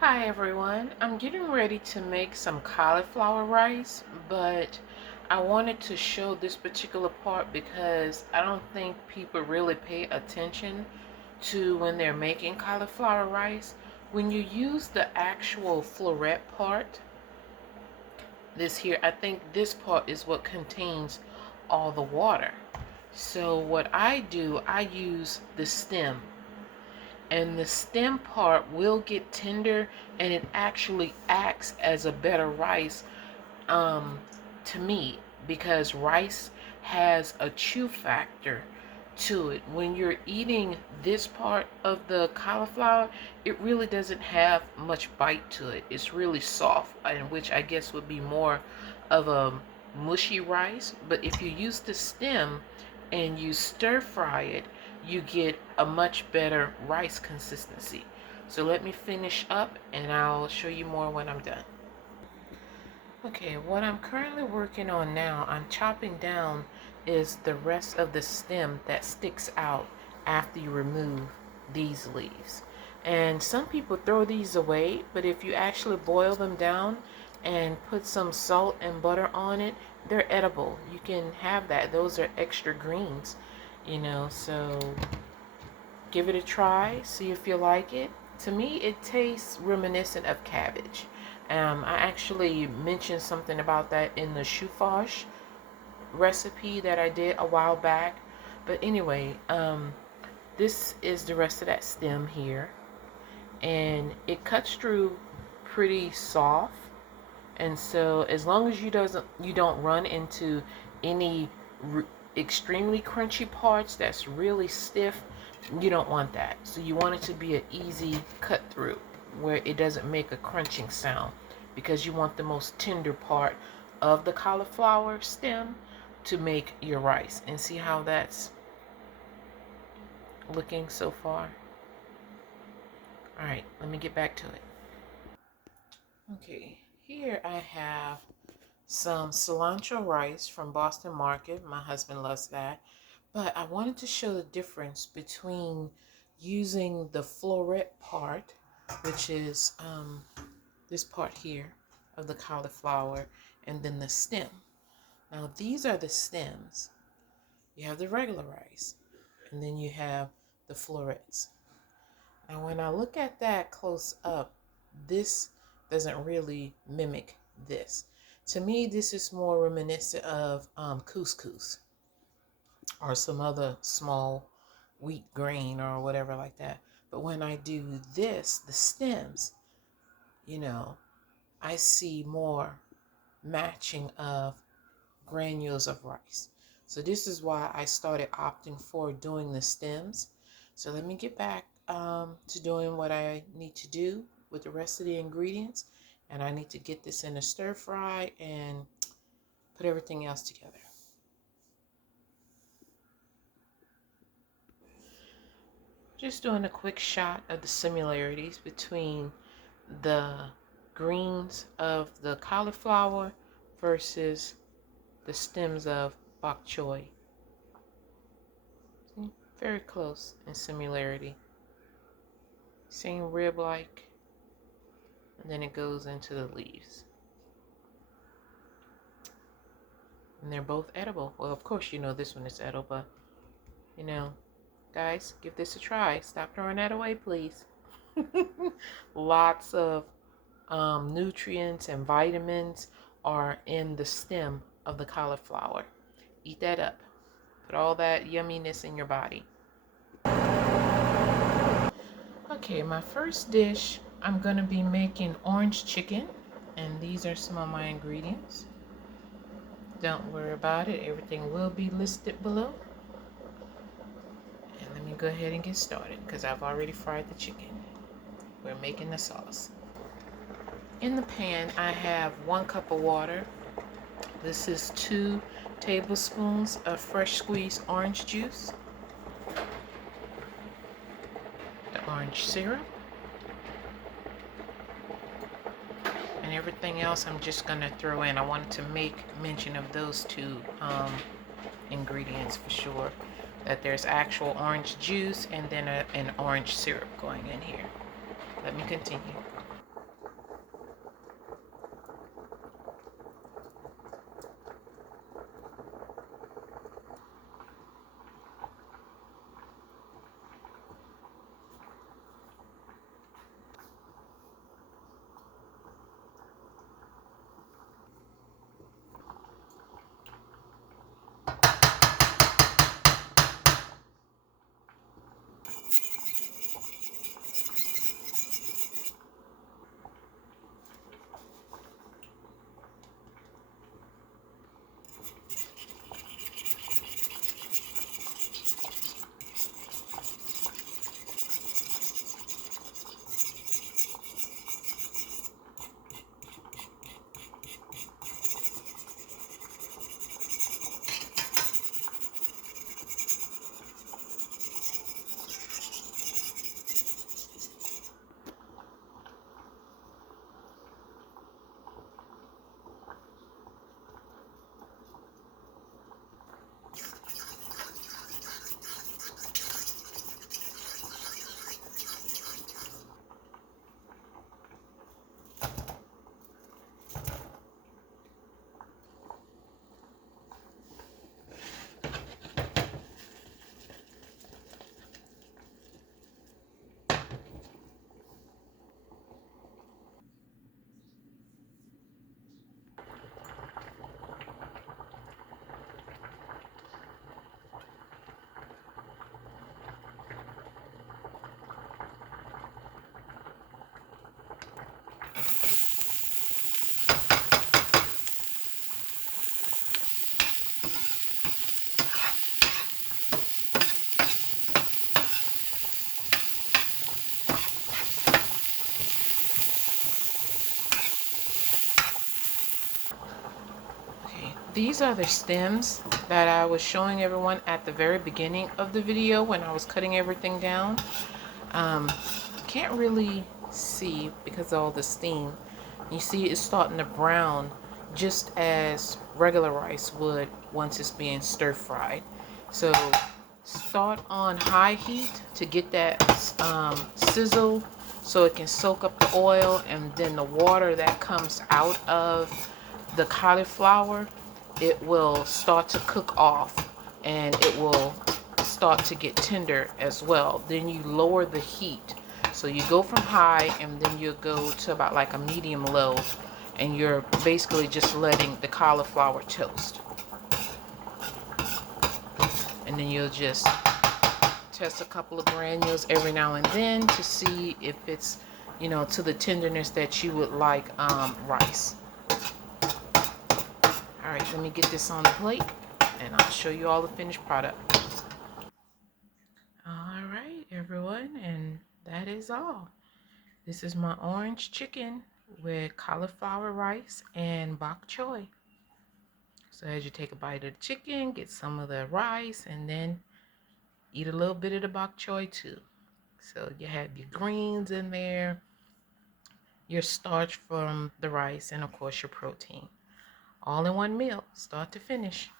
Hi everyone, I'm getting ready to make some cauliflower rice, but I wanted to show this particular part because I don't think people really pay attention to when they're making cauliflower rice. When you use the actual floret part, this here, I think this part is what contains all the water. So what I do, I use the stem, and the stem part will get tender, and it actually acts as a better rice um, to me, because rice has a chew factor to it. When you're eating this part of the cauliflower, it really doesn't have much bite to it. It's really soft, and which I guess would be more of a mushy rice. But if you use the stem and you stir fry it, you get a much better rice consistency. So let me finish up and I'll show you more when I'm done. Okay, what I'm currently working on now, I'm chopping down is the rest of the stem that sticks out after you remove these leaves. And some people throw these away, but if you actually boil them down and put some salt and butter on it, they're edible. You can have that. Those are extra greens, so give it a try, see if you like it. To me, it tastes reminiscent of cabbage. I actually mentioned something about that in the chauffage recipe that I did a while back. But anyway, this is the rest of that stem here. And it cuts through pretty soft. And so as long as you don't run into any extremely crunchy parts that's really stiff, you don't want that. So you want it to be an easy cut through where it doesn't make a crunching sound, because you want the most tender part of the cauliflower stem to make your rice. And see how that's looking so far? All right, let me get back to it. Okay, here I have some cilantro rice from Boston Market. My husband loves that. But I wanted to show the difference between using the floret part, which is this part here of the cauliflower, and then the stem. Now these are the stems. You have the regular rice, and then you have the florets. Now when I look at that close up, this doesn't really mimic this. To me, this is more reminiscent of couscous or some other small wheat grain or whatever like that. But when I do this, the stems, I see more matching of granules of rice. So this is why I started opting for doing the stems. So let me get back to doing what I need to do with the rest of the ingredients. And I need to get this in a stir fry and put everything else together. Just doing a quick shot of the similarities between the greens of the cauliflower versus the stems of bok choy. See? Very close in similarity. Same rib-like, and then it goes into the leaves. And they're both edible. Well, of course, this one is edible, but, guys, give this a try. Stop throwing that away, please. Lots of nutrients and vitamins are in the stem of the cauliflower. Eat that up. Put all that yumminess in your body. Okay, my first dish, I'm going to be making orange chicken. And these are some of my ingredients. Don't worry about it. Everything will be listed below. And let me go ahead and get started because I've already fried the chicken. We're making the sauce. In the pan, I have 1 cup of water. This is 2 tablespoons of fresh squeezed orange juice, the orange syrup, and everything else I'm just going to throw in. I wanted to make mention of those 2 ingredients for sure, that there's actual orange juice and then an orange syrup going in here. Let me continue. These are the stems that I was showing everyone at the very beginning of the video when I was cutting everything down. Can't really see because of all the steam. You see it's starting to brown just as regular rice would once it's being stir fried. So start on high heat to get that sizzle so it can soak up the oil, and then the water that comes out of the cauliflower, it will start to cook off and it will start to get tender as well. Then you lower the heat. So you go from high and then you go to about like a medium low, and you're basically just letting the cauliflower toast. And then you'll just test a couple of granules every now and then to see if it's, you know, to the tenderness that you would like rice. All right, let me get this on the plate and I'll show you all the finished product. All right, everyone, and that is all. This is my orange chicken with cauliflower rice and bok choy. So as you take a bite of the chicken, get some of the rice, and then eat a little bit of the bok choy too. So you have your greens in there, your starch from the rice, and of course your protein. All in one meal, start to finish.